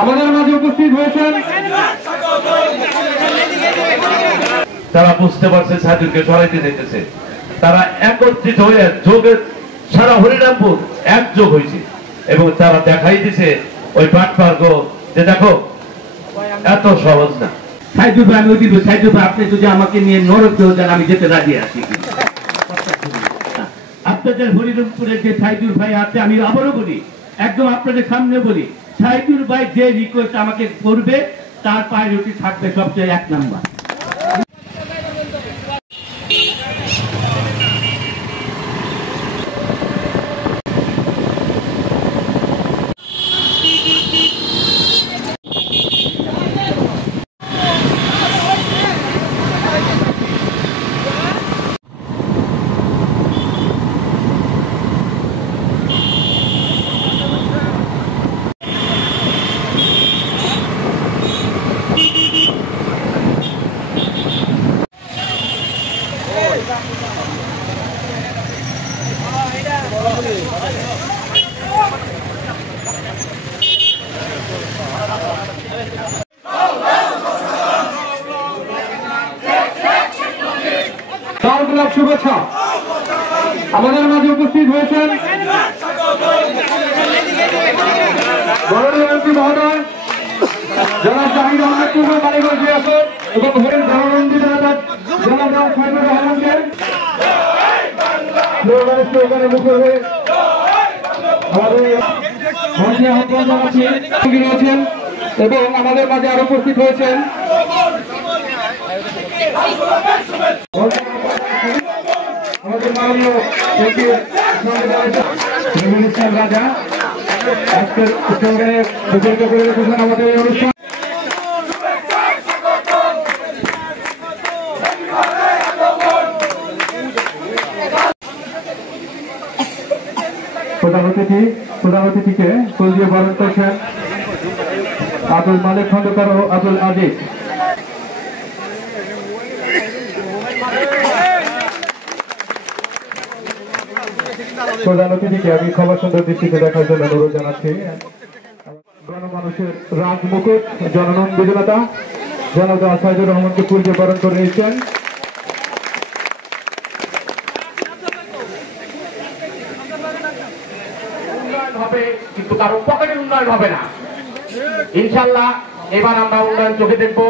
আমাদের মাঝে উপস্থিত হয়েছেন। তারা বুঝতে পারছে সাইদুরকে সরাইতে যেতেছে, তারা একত্রিত হয়ে যোগের সারা হরিরামপুর একযোগ হয়েছে এবং তারা দেখাই দিছে ওই পাটপার্গ যে দেখো এত সহজ না। সাইদুর ভাই, আমি দিব সাইদুর ভাই, আপনি যদি আমাকে নিয়ে নরকে যান আমি যেতে রাজি আছি। আপনাদের হরিরামপুরের যে সাইদুর ভাই আছে, আমি আবারও বলি, একদম আপনাদের সামনে বলি, সাইদুর ভাই যে রিকোয়েস্ট আমাকে করবে তার প্রায়োরিটি থাকবে সবচেয়ে 1 নাম্বার। শুভেচ্ছা। আমাদের মাঝে উপস্থিত হয়েছেন গণতন্ত্রী মহোদয় জনাব জাহিদ আহমেদ টুকু বাড়িগঞ্জ আসন এবং হরেন ধর্মবন্দী জনাব সাইদুর রহমানকে স্লোগানে মুখর হয়ে আমাদের মঞ্চে আহ্বান জানাচ্ছি রয়েছেন এবং আমাদের মাঝে আরো উপস্থিত হয়েছেন আমাদের মাননীয় রাজা আজকের স্লোগানে সুযোগ করে রেখেছেন আমাদের এই অনুষ্ঠান। প্রধান অতিথিকে ফুল দিয়ে বরণ করছেন আব্দুল মালিক খন্দকার ও আব্দুল আজিজ। প্রধান অতিথিকে আমি ক্ষমা সুন্দর দৃষ্টিতে দেখার জন্য অনুরোধ জানাচ্ছি। গণমানুষের রাজমুকুট জননন্দিত জনতা জনতা সাইদুর রহমানকে ফুল দিয়ে বরণ করে নিয়েছেন। কিন্তু কারো পকেটের উন্নয়ন হবে না। ইনশাল্লাহ এবার আমরা উন্নয়ন চোখে দেখবো।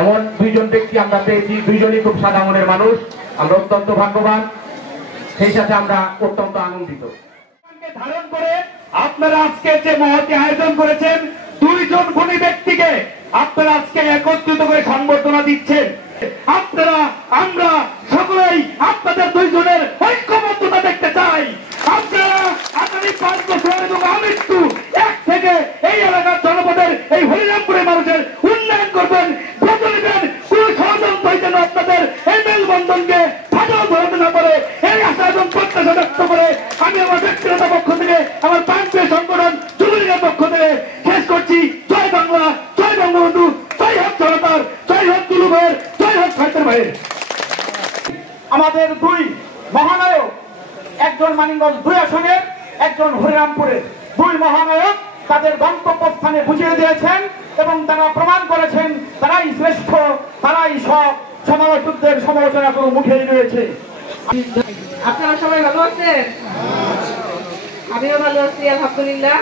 এমন 2 জন ব্যক্তি আমরা পেয়েছি, 2 জনই খুব সাদা মনের মানুষ। আমরা অত্যন্ত ভাগ্যবান, সেই সাথে আমরা অত্যন্ত আনন্দিত। ধারণ করে আপনারা আজকে যে মহতি আয়োজন করেছেন, 2 জন গুণী ব্যক্তিকে আপনারা আজকে একত্রিত করে সংবর্ধনা দিচ্ছেন। আপনারা আমরা সকলেই আপনাদের 2 জনের ঐক্যবদ্ধতা দেখতে চাই। আপনারা আগামী 5 বছর এবং আমৃত্যু এক থেকে এই এলাকার জনপদের এই হরিরামপুরের মানুষের উন্নয়ন করবেন, বদলিবেন। কোন ষড়যন্ত্র যেন আপনাদের এই মেলবন্ধনকে ফাটল ধরতে না পারে, এই আশা এবং প্রত্যাশা ব্যক্ত করে আমি আমার ব্যক্তিগত পক্ষ থেকে, আমার প্রান্তীয় সংগঠন যুবলীগের পক্ষ থেকে শেষ করছি। জয় বাংলা, জয় বঙ্গবন্ধু, জয় হোক জনতার, জয় হোক তুলু ভাইয়ের, জয় হোক সাইদুর ভাইয়ের। আমাদের 2 মহানায়ক, একজন মানিকগঞ্জ 2 আসনের, একজন হরিরামপুরের 2 মহানায়ক তাদের গন্তব্যস্থানে বুঝিয়ে দিয়েছেন এবং তারা প্রমাণ করেছেন তারাই শ্রেষ্ঠ, তারাই সব সমালোচকদের সমালোচনা করে মুখেই রয়েছে। আপনারা সবাই ভালো আছেন? আমিও ভালো আছি আলহামদুলিল্লাহ।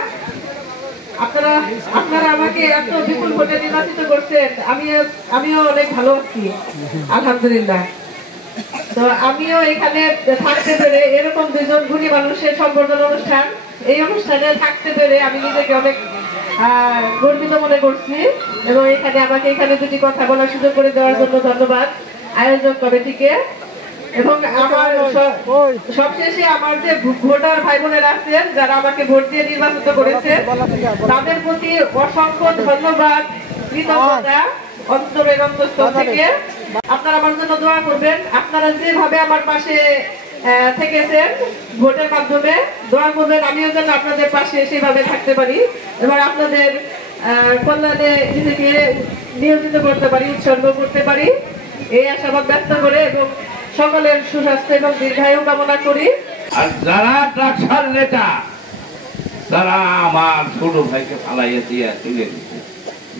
আপনারা আমাকে এত বিপুল ভোটে নির্বাচিত করছেন, আমিও অনেক ভালো আছি আলহামদুলিল্লাহ। তো আমিও এখানে থাকতে পেরে, এরকম 2 জন গুণী মানুষের সংবর্ধনা অনুষ্ঠান, এই অনুষ্ঠানে থাকতে পেরে আমি নিজেকে অনেক গর্বিত মনে করছি এবং আমাকে এখানে 2টি কথা বলার সুযোগ করে দেওয়ার জন্য ধন্যবাদ আয়োজক কমিটিকে। এবং আমার সবশেষে আমার যে ভোটার ভাই বোনেরা আছেন যারা আমাকে ভোট দিয়ে নির্বাচিত করেছে, তাদের প্রতি অসংখ্য ধন্যবাদ, কৃতজ্ঞতা অন্তরের অন্তঃস্থল থেকে। আপনারা আমার জন্য দোয়া করবেন। আপনারা যেভাবে আমার পাশে থেকেছেন ভোটের মাধ্যমে, দোয়া করবেন আমিও যেন আপনাদের পাশে সেভাবে থাকতে পারি এবং আপনাদের কল্যাণে নিজেকে নিয়োজিত করতে পারি, উৎসর্গ করতে পারি, এই আশাবাদ ব্যক্ত করে এবং সকলের সুস্বাস্থ্য এবং দীর্ঘায়ু কামনা করি। আর যারা ট্রাকসার নেতা তারা আমার ছোট ভাইকে ফালাইয়া দিয়ে চলে দিচ্ছে।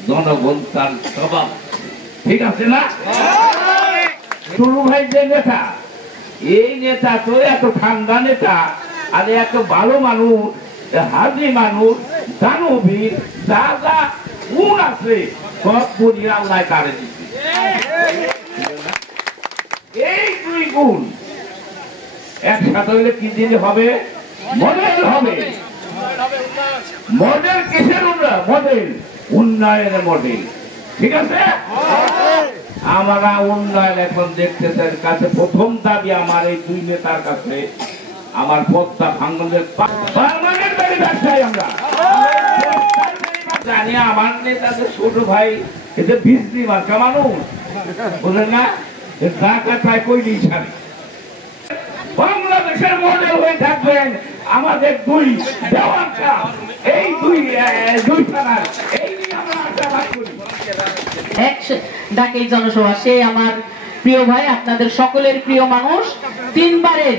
জনগণ তার স্বভাব ঠিক আছে না? ছোট ভাই যে নেতা, এই নেতা তো এত ঠান্ডা নেতা, আর এত ভালো মানুষ, হাজি মানুষ, দানবীর, যা যা গুণ আছে সব গুণই আল্লাহ তারে দিচ্ছে। এই দুই গুণ একসাথে হলে কি জিনিস হবে? মডেল হবে। মডেল কিসের মডেল? উন্নয়নের মডেল। ঠিক আছে? আমরা উন্নয়ন এখন দেখতেছেন কাছে প্রথম দাবি আমার এই দুই নেতার কাছে, আমার পদ্মা ভাঙ্গনের পার্মানেন্ট ব্যবসায়ী আমরা জানি। আমার নেতাদের ছোট ভাই এতে বিজলি মার্কা মানুষ, বুঝলেন না? ঢাকা প্রায় কইলেই ছাড়ে। বাংলাদেশের মডেল হয়ে থাকবেন আমাদের দুই দেওয়ান সাহেব, এই দুই থানার, এই নিয়ে আমরা আশাবাদ করি। ডাকে জনসভা, সে আমার প্রিয় ভাই, আপনাদের সকলের প্রিয় মানুষ, 3 বারের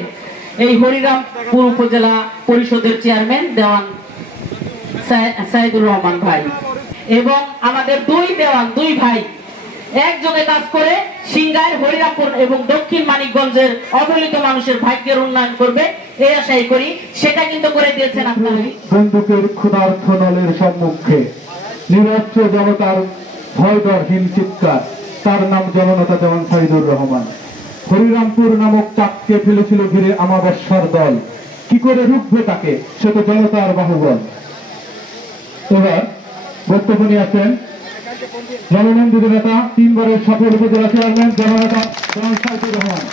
এই হরিরামপুর উপজেলা পরিষদের চেয়ারম্যান দেওয়ান সাইদুর রহমান ভাই, এবং আমাদের দুই দেওয়ান, দুই ভাই একযোগে কাজ করে সিংগাইর, হরিরামপুর এবং দক্ষিণ মানিকগঞ্জের অবহেলিত মানুষের ভাগ্যের উন্নয়ন করবে এই আশাই করি। সেটা কিন্তু করে দিয়েছেন আপনারা। বন্দুকের ক্ষুধার্থ নলের সম্মুখে নিরস্ত্র জনতার ভয়ডরহীন চিৎকার, তার নাম জননেতা দেওয়ান সাইদুর রহমান। হরিরামপুর নামক চাককে ফেলেছিল ঘিরে আমাবস্যার দল, কি করে রুখবে তাকে, সে তো জনতার বাহুবল। এবার বক্তব্য নিয়ে আছেন জননন্দিত নেতা, 3 বারের সফল উপজেলা চেয়ারম্যান জননেতা দেওয়ান সাইদুর রহমান।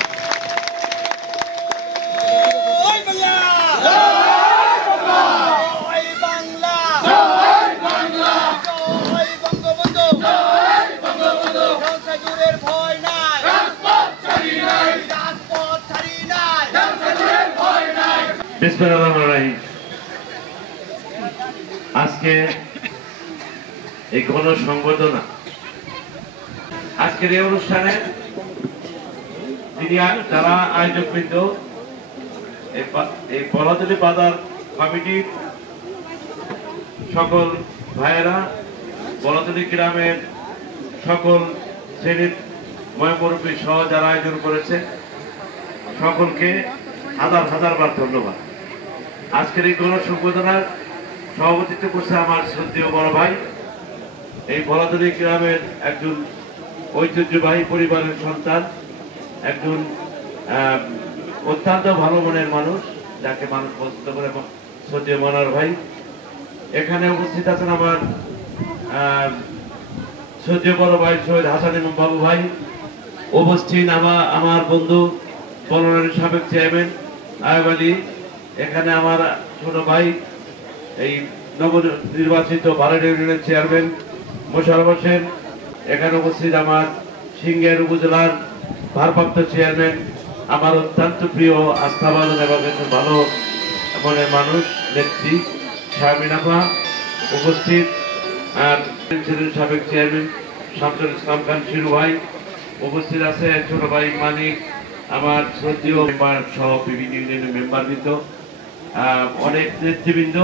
আজকে এই গণ সংবর্ধনা, আজকের এই অনুষ্ঠানে যারা আয়োজক বৃন্দ, এই পলাতলি বাজার কমিটির সকল ভাইয়েরা, পলাতলি গ্রামের সকল শ্রেণীর ময়মুরব্বী সহ যারা আয়োজন করেছে, সকলকে হাজার হাজার বার ধন্যবাদ। আজকের এই গণ সংবর্ধনার সভাপতিত্ব করছে আমার শ্রদ্ধেয় বড় ভাই, এই পলাতলি গ্রামের একজন ঐতিহ্যবাহী পরিবারের সন্তান, একজন অত্যন্ত ভালো মনের মানুষ, যাকে মানুষ পছন্দ করে, শ্রদ্ধেয় মনোহর ভাই। এখানে উপস্থিত আছেন আমার শ্রদ্ধেয় বড় ভাই শহীদ হাসান ইমাম বাবু ভাই, উপস্থিত আমার বন্ধু বলরানির সাবেক চেয়ারম্যান আয়ব আলী, এখানে আমার ছোট ভাই এই নবনির্বাচিত বারেড ইউনিয়নের চেয়ারম্যান মোশাররফ হোসেন, এখানে উপস্থিত আমার সিংহের উপজেলার ভারপ্রাপ্ত চেয়ারম্যান, আমার অত্যন্ত প্রিয় আস্থাবাদন এবং একজন ভালো মনের মানুষ নেত্রী শারমিন আপা, উপস্থিত সাবেক চেয়ারম্যান শামসুল ইসলাম খান শিরু ভাই, উপস্থিত আছে ছোট ভাই মানিক, আমার শ্রদ্ধেয় মেম্বার সহ বিভিন্ন ইউনিয়নের মেম্বারবৃন্দ, অনেক নেতৃবৃন্দ,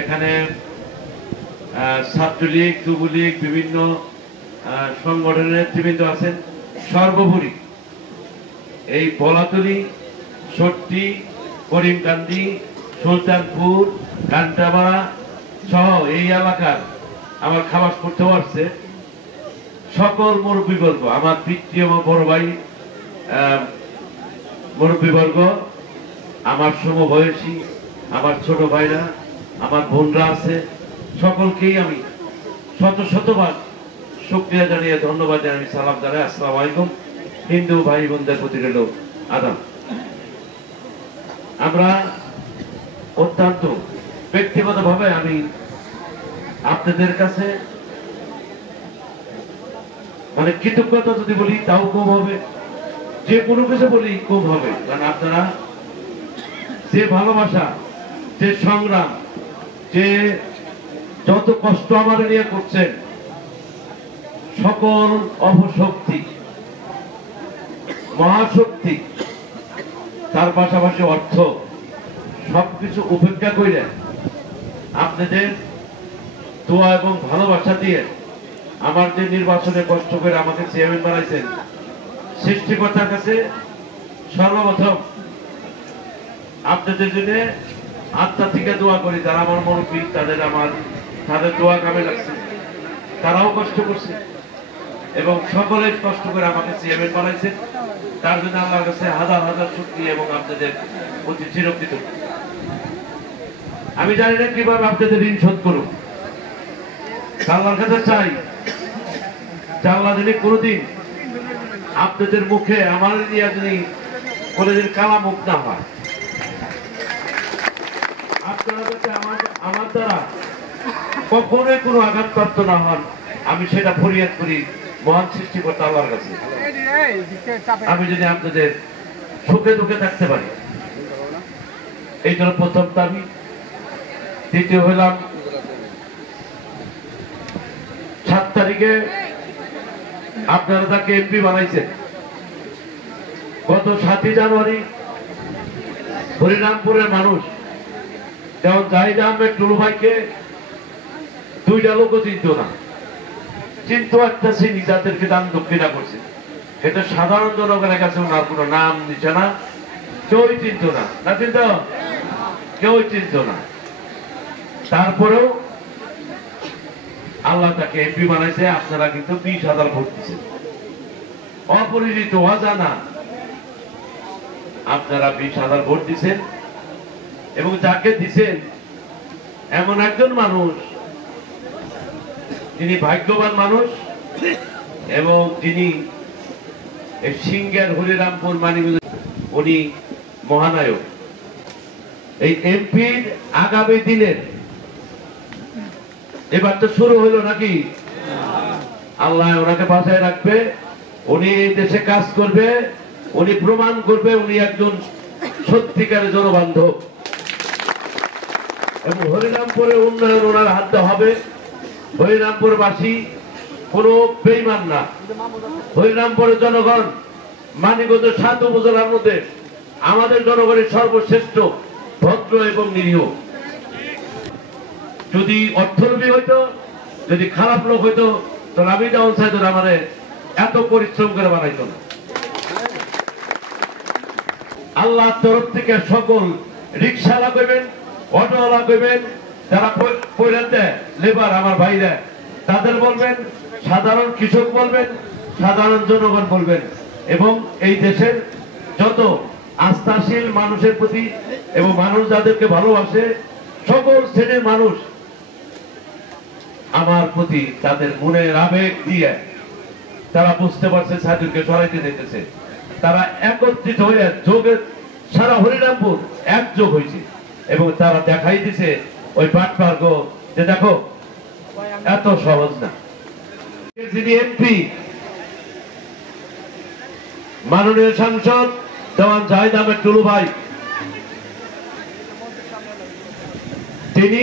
এখানে ছাত্রলীগ, যুবলীগ, বিভিন্ন সংগঠনের নেতৃবৃন্দ আছেন। সর্বোপরি এই পলাতলি, সট্টি, করিমকান্দি, সুলতানপুর, কান্টাপাড়া সহ এই এলাকার আমার খাবার করতেও আসছে সকল মুরব্বীবর্গ, আমার পিতৃ এবং বড় ভাই মুরব্বীবর্গ, আমার সমবয়সী, আমার ছোট ভাইরা, আমার বোনরা আছে, সকলকেই আমি শত শতবার শুকরিয়া জানিয়ে ধন্যবাদ জানাই, সালাম জানাই। আসসালামু আলাইকুম। হিন্দু ভাই বোনদের প্রতি রইল আদাব। আমরা অত্যন্ত ব্যক্তিগতভাবে আমি আপনাদের কাছে মানে কৃতজ্ঞতা যদি বলি তাও কম হবে, যে কোনো কিছু বলি কম হবে, কারণ আপনারা যে ভালোবাসা, যে সংগ্রাম, যে যত কষ্ট আমাদের নিয়ে করছেন, সকল অপশক্তি, মহাশক্তি, তার পাশাপাশি অর্থ সবকিছু উপেক্ষা করে আপনাদের দোয়া এবং ভালোবাসা দিয়ে আমার যে নির্বাচনে কষ্ট করে আমাকে চেয়ারম্যান বানাইছেন, সৃষ্টিকর্তার কাছে সর্বপ্রথম আপনাদের জন্য আত্মা থেকে দোয়া করি। যারা আমার মুরব্বী, তাদের দোয়া কামে লাগছে, তারাও কষ্ট করছে এবং সকলে কষ্ট করে আমাকে চেয়ারম্যান বানাইছেন। তার জন্য আল্লাহর কাছে হাজার হাজার শুকরিয়া এবং আপনাদের প্রতি চিরকৃতজ্ঞ। আমি জানি না কিভাবে আপনাদের ঋণ শোধ করুন। আল্লাহর কাছে চাই আল্লাহ যদি কোনোদিন আপনাদের মুখে আমার নিয়ে যদি কোনোদিন কালা মুখ না হয়, আপনারা যাতে আমার দ্বারা কখনোই কোনো আঘাতপ্রাপ্ত না হন, আমি সেটা ফরিয়াদ করি মহান সৃষ্টিকর্তা আল্লাহর কাছে। আমি যদি আপনাদের সুখে দুঃখে থাকতে পারি, এইটা প্রথম দাবি। দ্বিতীয় হইলাম 7 তারিখে আপনারা তাকে এমপি বানাইছেন। গত 7 জানুয়ারি হরিরামপুরের মানুষ যেমন জাহিদ আহমেদ টুলু ভাইকে 2টা লোকও চিনত না, চিন্ত একটা শ্রেণী যাদেরকে দান দক্ষিণা করছে। এটা সাধারণ জনগণের কাছে ওনার কোনো নাম নিশানা কেউই চিনত না, না চিন্ত কেউই চিনত না। তারপরেও আল্লাহ তাকে এমপি বানাইছে। আপনারা কিন্তু 20,000 ভোট দিচ্ছেন, অপরিচিত অজানা আপনারা 20,000 ভোট দিচ্ছেন এবং যাকে দিচ্ছেন এমন একজন মানুষ যিনি ভাগ্যবান মানুষ এবং যিনি সিংহের হরিরামপুর মানিকগঞ্জ উনি মহানায়ক। এই এমপির আগামী দিনের এবার তো শুরু হলো নাকি, আল্লাহ ওনাকে বাঁচায় রাখবে, উনি এই দেশে কাজ করবে, উনি প্রমাণ করবে উনি একজন সত্যিকারের জনবান্ধব এবং হরিরামপুরের উন্নয়ন ওনার হাতে হবে। হরিরামপুরবাসী কোনো বেঈমান না। হরিরামপুরের জনগণ মানিকগঞ্জ 7 উপজেলার মধ্যে আমাদের জনগণের সর্বশ্রেষ্ঠ, ভদ্র এবং নিরীহ। যদি অর্থলোভী হইতো, যদি খারাপ লোক হইতো, তাহলে আমি যেমন চাইতো আমারে এত পরিশ্রম করে বানাইতো না। আল্লাহর তরফ থেকে সকল রিক্সাওয়ালা করবেন, অটোওয়ালা করবেন, যারা লেবার আমার ভাইরা, তাদের বলবেন, সাধারণ কৃষক বলবেন, সাধারণ জনগণ বলবেন এবং এই দেশের যত আস্থাশীল মানুষের প্রতি এবং মানুষ যাদেরকে ভালোবাসে সকল শ্রেণীর মানুষ আমার প্রতি তাদের মনের আবেগ দিয়ে তারা বুঝতে পারছে সাইদুরকে সরাইতে দিতেছে। তারা একত্রিত হয়ে যোগের সারা হরিরামপুর একযোগ হয়েছে এবং তারা দেখাই দিছে ওই পাটপার্গ যে দেখো এত সহজ না। যিনি এমপি মাননীয় সাংসদ দেওয়ান জাহিদ আহমেদ টুলু ভাই, তিনি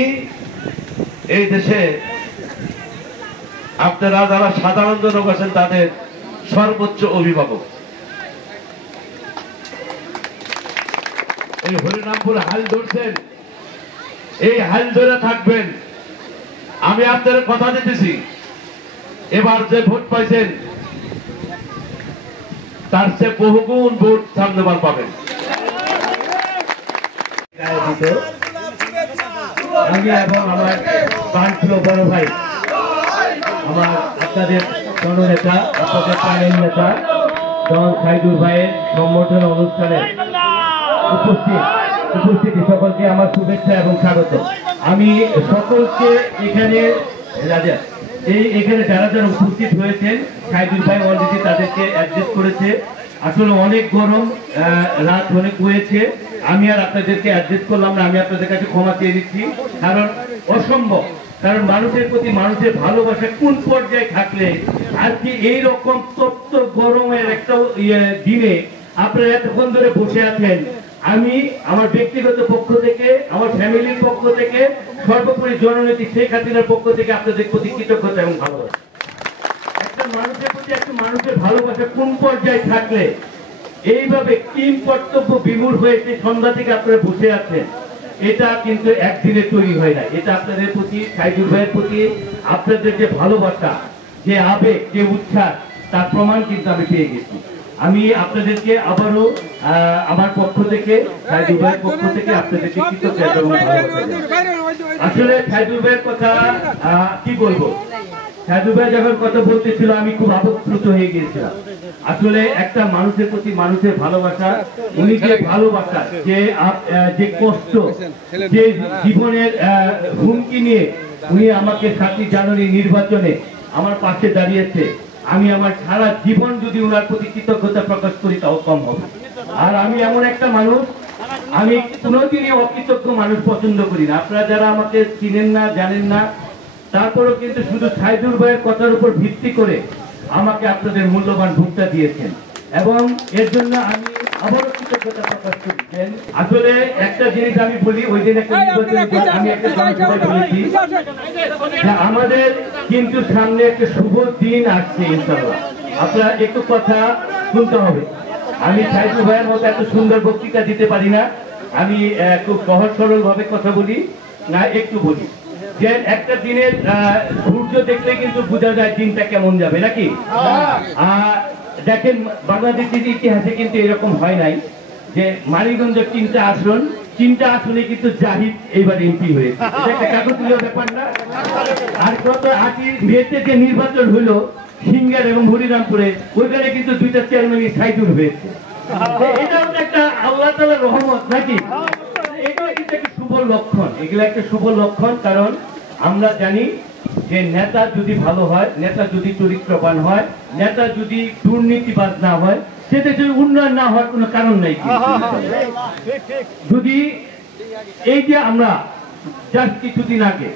এই দেশে আপনারা যারা সাধারণ জনগণ আছেন তাদের সর্বোচ্চ অভিভাবক। এই হরিরামপুর হাল ধরছেন, এই হাল ধরে থাকবেন। আমি আপনাদের কথা দিতেছি, এবার যে ভোট পাইছেন তার চেয়ে বহুগুণ ভোট সামনেবার পাবেন। আমি এবং আমার প্রাণপ্রিয় বড় ভাই, আমার আপনাদের জননেতা, আপনাদের প্রাণের নেতা জন সাইদুর ভাইয়ের সম্বর্ধনা অনুষ্ঠানে উপস্থিতি সকলকে আমার শুভেচ্ছা এবং স্বাগত। আমি সকলকে এখানে যারা যারা উপস্থিত হয়েছেন, সাইদুর ভাই অলরেডি তাদেরকে অ্যাড্রেস করেছে। আসলে অনেক গরম, রাত অনেক হয়েছে, আমি আর আপনাদেরকে অ্যাড্রেস করলাম না। আমি আপনাদের কাছে ক্ষমা চেয়ে দিচ্ছি, কারণ অসম্ভব। কারণ মানুষের প্রতি মানুষের ভালোবাসা কোন পর্যায়ে থাকলে আজকে এইরকম তপ্ত গরমের একটা দিনে আপনারা এতক্ষণ ধরে বসে আছেন। আমি আমার ব্যক্তিগত পক্ষ থেকে, আমার ফ্যামিলির পক্ষ থেকে, সর্বোপরি জননেত্রী শেখ হাসিনার পক্ষ থেকে আপনাদের প্রতি কৃতজ্ঞতা এবং ভালোবাসা। একটা মানুষের প্রতি একটা মানুষের ভালোবাসা কোন পর্যায়ে থাকলে এইভাবে কিম কর্তব্য বিমূঢ় হয়েছে সন্ধ্যা থেকে আপনারা বসে আছেন। এটা কিন্তু একদিনে তৈরি হয় না। এটা আপনাদের প্রতি, সাইদুল ভাইয়ের প্রতি আপনাদের যে ভালোবাসা, যে আবেগ, যে উচ্ছ্বাস, তার প্রমাণ কিন্তু আমি পেয়ে গেছি। আমি আপনাদেরকে আবারও আমার পক্ষ থেকে, সাইদুল ভাইয়ের পক্ষ থেকে আপনাদেরকে কৃতজ্ঞতা এবং ভালোবাসা। আসলে সাইদুল ভাইয়ের কথা কি বলবো, সাইদুল ভাই যখন কথা বলতেছিল আমি খুব আবেগপ্রুত হয়ে গিয়েছিলাম। আসলে একটা মানুষের প্রতি মানুষের ভালোবাসা, উনি যে ভালোবাসা, যে কষ্ট, যে জীবনের হুমকি নিয়ে উনি আমাকে 7 জানুয়ারি নির্বাচনে আমার পাশে দাঁড়িয়েছে, আমি আমার সারা জীবন যদি ওনার প্রতি কৃতজ্ঞতা প্রকাশ করি তাও কম হবে। আর আমি এমন একটা মানুষ, আমি কোনোদিনই অকৃতজ্ঞ মানুষ পছন্দ করি না। আপনারা যারা আমাকে চিনেন না, জানেন না, তারপরেও কিন্তু শুধু সাইদুল ভাইয়ের কথার উপর ভিত্তি করে আমাকে আপনাদের মূল্যবান ভোটটা দিয়েছেন এবং এর জন্য আমি আবারও কৃতজ্ঞতা প্রকাশ করছেন। আসলে একটা জিনিস আমি বলি, ওই দিন একটা আমি একটা জনসভায় বলেছি যে আমাদের কিন্তু সামনে একটা শুভ দিন আসছে ইনশাআল্লাহ। আপনারা একটু কথা শুনতে হবে। আমি সাইদুল ভাইয়ের মতো এত সুন্দর বক্তৃতা দিতে পারি না, আমি খুব সহজ সরল ভাবে কথা বলি না, একটু বলি যে একটা দিনের সূর্য দেখলে কিন্তু বোঝা যায় দিনটা কেমন যাবে নাকি। দেখেন বাংলাদেশের ইতিহাসে কিন্তু এরকম হয় নাই যে মানিকগঞ্জের 3টা আসনে কিন্তু জাহিদ এইবার এমপি হয়েছে, এটা একটা কাকতালীয় ব্যাপার না। আর গত 8 মেতে যে নির্বাচন হলো সিঙ্গার এবং হরিরামপুরে, ওইখানে কিন্তু 2টা চেয়ারম্যানই সাইদুল হয়েছে। এটাও একটা আল্লাহ তাআলার রহমত নাকি। এটা কিন্তু একটা শুভ লক্ষণ, এগুলো একটা শুভ লক্ষণ। কারণ আমরা জানি যে নেতা যদি ভালো হয়, নেতা যদি চরিত্রবান হয়, নেতা যদি দুর্নীতিবাজ না হয়, সে দেশের উন্নয়ন না হওয়ার কোনো কারণ নেই। যদি এই যে আমরা জাস্ট কিছুদিন আগে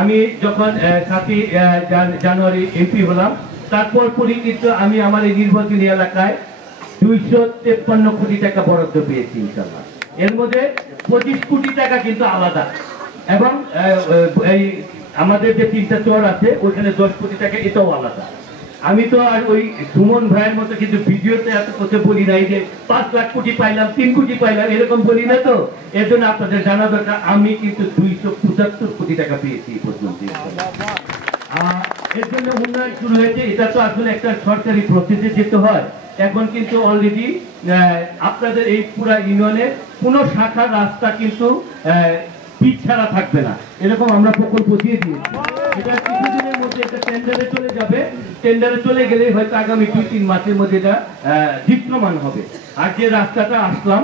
আমি যখন 7 জানুয়ারি এমপি হলাম, তারপর কিন্তু আমি আমার এই নির্বাচনী এলাকায় 253 কোটি টাকা বরাদ্দ পেয়েছি ইনশাআল্লাহ। এর মধ্যে 25 কোটি টাকা কিন্তু আলাদা, এবং এই আমাদের যে 3টা চর আছে ওইখানে 10 কোটি টাকা, এটাও আলাদা। আমি তো আর ওই সুমন ভাইয়ের মতো কিন্তু ভিডিওতে এত কথা বলি নাই যে 5 লাখ কোটি পাইলাম, 3 কোটি পাইলাম, এরকম বলি না। তো এর জন্য আপনাদের জানা দরকার আমি কিন্তু 275 কোটি টাকা পেয়েছি পর্যন্ত। এর জন্য উন্নয়ন শুরু হয়েছে। এটা তো আসলে একটা সরকারি প্রসেসে যেতে হয়। এখন কিন্তু অলরেডি আপনাদের এই পুরা ইউনিয়নের কোনো শাখার রাস্তা কিন্তু পিচ ছাড়া থাকবে না, এরকম আমরা প্রকল্প দিয়ে দিয়েছি। এটা কিছুদিনের মধ্যে এটা টেন্ডারে চলে যাবে। টেন্ডারে চলে গেলে হয়তো আগামী 2-3 মাসের মধ্যে এটা দীপ্যমান হবে। আর যে রাস্তাটা আসলাম,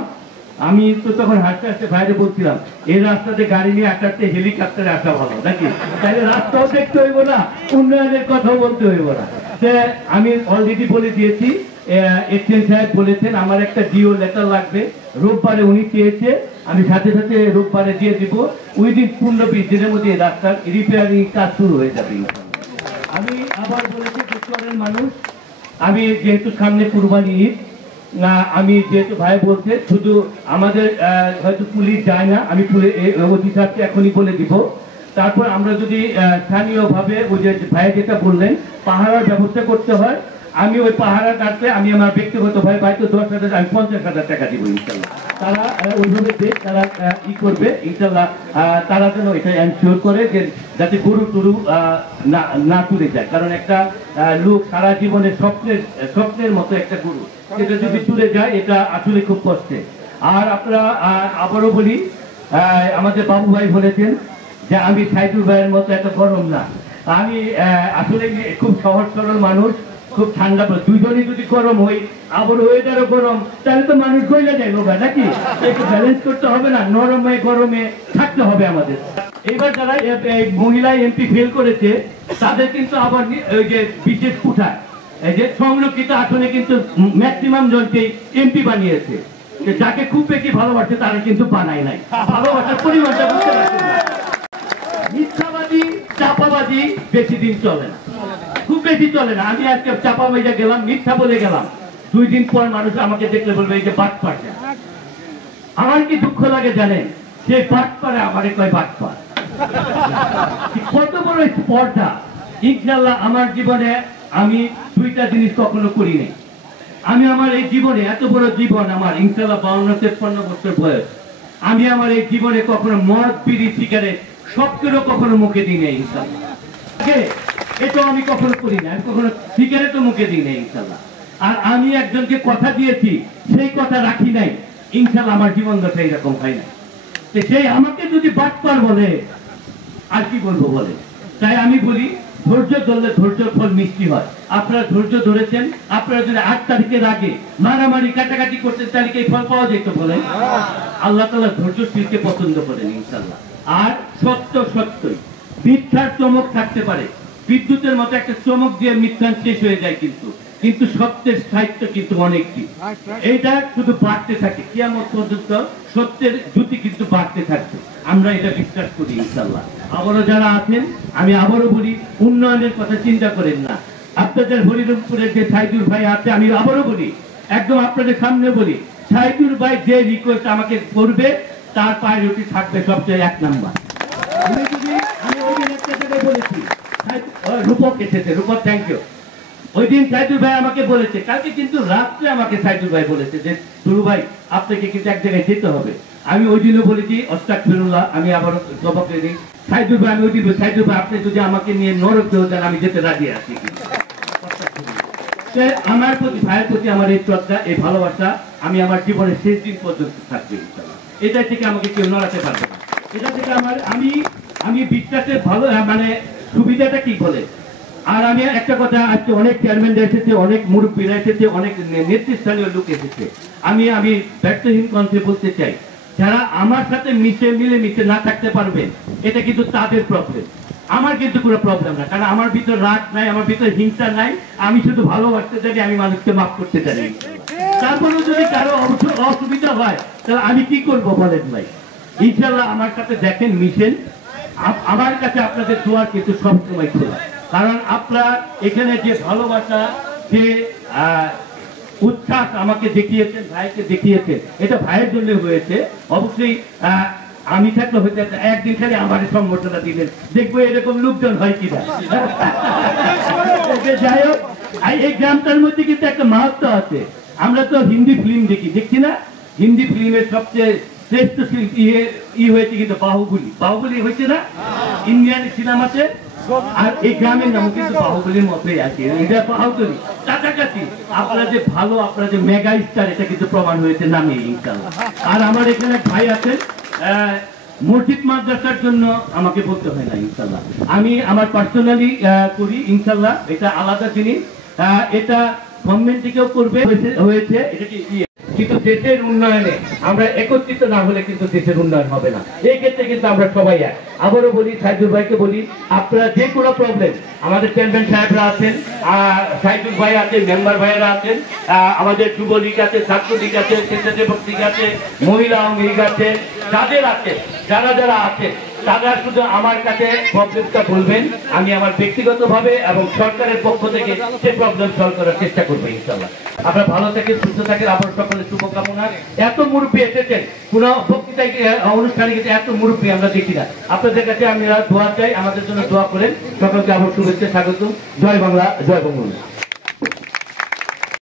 আমি তো তখন হাসতে হাসতে বাইরে বলছিলাম এই রাস্তাতে গাড়ি নিয়ে আসাতে হেলিকপ্টারে আসা ভালো নাকি, তাহলে রাস্তাও দেখতে হইব না, উন্নয়নের কথাও বলতে হইব না। আমি অলরেডি বলে দিয়েছি, এসএন সাহেব বলেছেন আমার একটা ডিও লেটার লাগবে, রোববারে উনি চেয়েছে, আমি সাথে সাথে রোববারে দিয়ে দিব। উইদিন 15-20 দিনের মধ্যে রাস্তার রিপেয়ারিং কাজ শুরু হয়ে যাবে। আমি আবার বলেছি চরের মানুষ, আমি যেহেতু সামনে কুরবানি ঈদ, আমি যেহেতু ভাই বলছে শুধু আমাদের হয়তো পুলিশ যায় না, আমি অফিসারকে এখনই বলে দিব। তারপর আমরা যদি স্থানীয়ভাবে ওই যে ভাই যেটা বললেন পাহারার ব্যবস্থা করতে হয়, আমি ওই পাহারা কাটতে আমি আমার ব্যক্তিগত ভাই তো 10,000, আমি 50,000 টাকা দিব ইনশাল্লাহ। তারা ওইভাবে দেখ, তারা করবে ইনশাল্লাহ। তারা যেন এটা এনশিওর করে যে যাতে গরু টরু না তুলে যায়। কারণ একটা লোক সারা জীবনে স্বপ্নের মতো একটা গরু, সেটা যদি তুলে যায় এটা আসলে খুব কষ্টে। আর আপনারা আবারও বলি, আমাদের বাবু ভাই বলেছেন যে আমি সাইদুল ভাইয়ের মতো এত গরম না। আমি আসলে খুব সহজ সরল মানুষ, খুব ঠান্ডা। দুজনই যদি গরম হই, আবার ওয়েদারও গরম, তাহলে তো মানুষ গইলা যায় লোক নাকি। একটু ব্যালেন্স করতে হবে না, নরমে গরমে থাকতে হবে আমাদের। এইবার যারা মহিলা এমপি ফেল করেছে তাদের কিন্তু আবার ওই যে বিশেষ কোঠায়, এই যে সংরক্ষিত আসনে কিন্তু ম্যাক্সিমাম জনকে এমপি বানিয়েছে। যাকে খুব বেশি ভালোবাসে তারা কিন্তু বানায় নাই, ভালোবাসার পরিমাণটা বুঝতে পারছে না। মিথ্যাবাদী চাপাবাদী বেশি দিন চলে না, খুব বেশি চলে না। আমি আজকে চাপা মেজা গেলাম, মিথ্যা বলে গেলাম, 2 দিন পর মানুষ আমাকে দেখলে বলবে এই যে বাটপার। আমার কি দুঃখ লাগে জানেন, সে বাটপারে আমারে কয় বাটপার। কত বড় স্পর্ধা। ইনশাআল্লাহ আমার জীবনে আমি 2টা জিনিস কখনো করিনি। আমি আমার এই জীবনে, এত বড় জীবন আমার, ইনশাআল্লাহ 52-53 বছর বয়স, আমি আমার এই জীবনে কখনো মদ বিড়ি সিগারেট সবগুলো কখনো মুখে দিই নাই ইনশাল্লাহ। এটাও আমি কখনো করি না, আমি কখনো সিগারেটও মুখে দিই নাই ইনশাল্লাহ। আর আমি একজনকে কথা দিয়েছি, সেই কথা রাখি নাই ইনশাল্লাহ। আমার জীবন দশা এরকম হয় না। সেই আমাকে যদি বাটপার বলে আর কি বলবো বলে। তাই আমি বলি ধৈর্য ধরলে ধৈর্যের ফল মিষ্টি হয়। আপনারা ধৈর্য ধরেছেন, আপনারা যদি 8 তারিখের আগে মারামারি কাটাকাটি করতেন তাহলে এই ফল পাওয়া যেত বলে। আল্লাহ তাআলা ধৈর্যশীলকে পছন্দ করেন ইনশাআল্লাহ। আর সত্য সত্যই, মিথ্যার চমক থাকতে পারে, বিদ্যুতের মতো একটা চমক দিয়ে মিথ্যা শেষ হয়ে যায়, কিন্তু সত্যের স্থায়িত্ব কিন্তু অনেক দিন। এটা শুধু বাড়তে থাকে, কিয়ামত পর্যন্ত সত্যের জ্যোতি কিন্তু বাড়তে থাকবে। আমরা এটা বিশ্বাস করি ইনশাআল্লাহ। আবারও যারা আছেন, আমি আবারও বলি, উন্নয়নের কথা চিন্তা করেন না। আপনাদের হরিরামপুরে যে সাইদুর ভাই আছে, আমি আবারও বলি, একদম আপনাদের সামনে বলি, সাইদুর ভাই যে রিকোয়েস্ট আমাকে করবে তার প্রায়োরিটি থাকবে সবচেয়ে 1 নাম্বার। আমি ওই দিন একটা জায়গায় বলেছি, রূপক এসেছে, রূপক থ্যাংক ইউ। ওই দিন সাইদুর ভাই আমাকে বলেছে, কালকে কিন্তু রাত্রে আমাকে সাইদুর ভাই বলেছে যে দুরু ভাই আপনাকে কিন্তু এক জায়গায় যেতে হবে। আমি ওই দিনও বলেছি আস্তাগফিরুল্লাহ, আমি আবার তওবা করে দিই। সাইদুর ভাই আমি ওই দিন, সাইদুর ভাই আপনি যদি আমাকে নিয়ে নরকে যান আমি যেতে রাজি আছি। আমার প্রতি, ভাইয়ের প্রতি আমার এই শ্রদ্ধা, এই ভালোবাসা আমি আমার জীবনের শেষ দিন পর্যন্ত থাকবে ইনশাআল্লাহ। এটা থেকে আমাকে কেউ নড়াতে পারবে না। এটা থেকে আমি বিশ্বাসের ভালো মানে সুবিধাটা কি বলে। আর আমি একটা কথা, আজকে অনেক চেয়ারম্যানরা এসেছে, অনেক মুরব্বীরা এসেছে, অনেক নেতৃস্থানীয় লোক এসেছে। আমি ব্যর্থহীন কণ্ঠে বলতে চাই, যারা আমার সাথে মিলেমিশে না থাকতে পারবেন, এটা কিন্তু তাদের প্রবলেম, আমার কিন্তু কোনো প্রবলেম না। কারণ আমার ভিতর রাগ নাই, আমার ভিতর হিংসা নাই, আমি শুধু ভালোবাসতে জানি, আমি মানুষকে মাফ করতে জানি। তারপরেও যদি কারো অসুবিধা হয় তাহলে আমি কি করব বলেন ভাই। ইনশাআল্লাহ আমার সাথে দেখেন, মিশেন। আমার কাছে আপনাদের দোয়া কিন্তু সবসময় খোলা। কারণ আপনারা এখানে যে ভালোবাসা, যে উচ্ছ্বাস আমাকে দেখিয়েছেন, ভাইকে দেখিয়েছেন, এটা ভাইয়ের জন্য হয়েছে। অবশ্যই আমি থাকলে হয়তো একদিন খালি আমার সম্বর্ধনা দিলেন, দেখবো এরকম লোকজন হয় কিনা। যাই হোক, এই গ্রামটার মধ্যে কিন্তু একটা মাহাত্ম্য আছে। আমরা তো হিন্দি ফিল্ম দেখছি না, হিন্দি ফিল্মের সবচেয়ে শ্রেষ্ঠ হয়েছে কিন্তু বাহুবলী হয়েছে না, ইন্ডিয়ান সিনেমাতে। আর এই গ্রামের নাম কিন্তু বাহুবলীর মতোই আছে, এটা বাহুবলী কাছাকাছি। আপনারা যে ভালো, আপনারা যে মেগা স্টার, এটা কিন্তু প্রমাণ হয়েছে নামে ইনশাআল্লাহ। আর আমার এখানে ভাই আছেন, মসজিদ মাদ্রাসার জন্য আমাকে বলতে হয় না ইনশাআল্লাহ। আমি আমার পার্সোনালি করি ইনশাআল্লাহ, এটা আলাদা জিনিস। এটা গভর্নমেন্ট থেকেও করবে হয়েছে, এটা কি কিন্তু দেশের উন্নয়নে আমরা একত্রিত না হলে কিন্তু দেশের উন্নয়ন হবে না। এই ক্ষেত্রে কিন্তু আমরা সবাই এক। আবারও বলি, সাইদুর ভাইকে বলি, আপনারা যে কোনো প্রবলেম, আমাদের চেয়ারম্যান সাহেবরা আছেন, সাইদুর ভাই আছেন, মেম্বার ভাইয়েরা আছেন, আমাদের যুবলীগ আছে, ছাত্রলীগ আছে, স্বেচ্ছাসেবক লীগ আছে, মহিলা আওয়ামী লীগ আছে, যাদের আছে, যারা আছে, তারা শুধু আমার কাছে প্রবলেমটা বলবেন, আমি আমার ব্যক্তিগতভাবে এবং সরকারের পক্ষ থেকে সেই প্রবলেম সলভ করার চেষ্টা করবো ইনশাআল্লাহ। আপনারা ভালো থাকেন, সুস্থ থাকেন। আবার সকলের শুভকামনা। এত মুরব্বী এসেছেন, কোন বক্তৃতায় অনুষ্ঠানে কিন্তু এত মুরব্বী আমরা দেখি না। আপনাদের কাছে আমরা দোয়া চাই, আমাদের জন্য দোয়া করেন। সকলকে আবার শুভেচ্ছা, স্বাগত। জয় বাংলা, জয় বঙ্গবন্ধু।